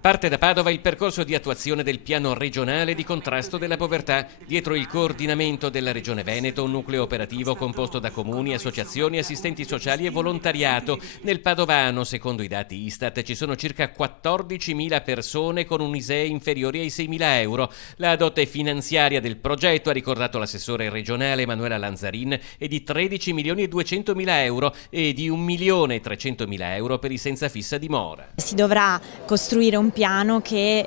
Parte da Padova il percorso di attuazione del piano regionale di contrasto della povertà. Dietro il coordinamento della Regione Veneto, un nucleo operativo composto da comuni, associazioni, assistenti sociali e volontariato. Nel Padovano, secondo i dati Istat, ci sono circa 14.000 persone con un ISEE inferiore ai 6.000 euro. La dote finanziaria del progetto, ha ricordato l'assessore regionale Emanuela Lanzarin, è di 13.200.000 euro e di 1.300.000 euro per i senza fissa dimora. Si dovrà costruire un piano che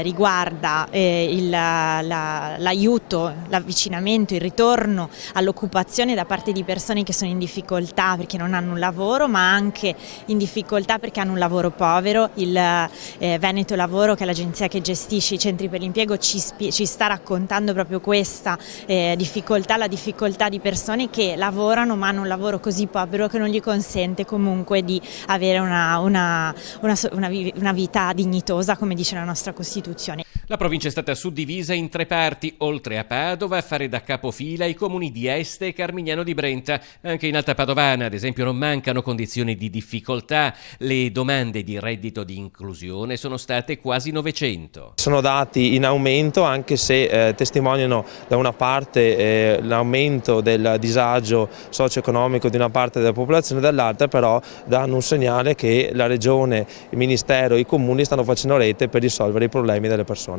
riguarda l'aiuto, l'avvicinamento, il ritorno all'occupazione da parte di persone che sono in difficoltà perché non hanno un lavoro, ma anche in difficoltà perché hanno un lavoro povero. Il Veneto Lavoro, che è l'agenzia che gestisce i centri per l'impiego, ci sta raccontando proprio questa difficoltà, la difficoltà di persone che lavorano ma hanno un lavoro così povero che non gli consente comunque di avere una vita dignitosa, come dice la nostra Costituzione. La provincia è stata suddivisa in 3 parti, oltre a Padova a fare da capofila i comuni di Este e Carmignano di Brenta. Anche in Alta Padovana, ad esempio, non mancano condizioni di difficoltà. Le domande di reddito di inclusione sono state quasi 900. Sono dati in aumento, anche se testimoniano da una parte l'aumento del disagio socio-economico di una parte della popolazione, dall'altra però danno un segnale che la Regione, il Ministero e i comuni stanno facendo rete per risolvere i problemi delle persone.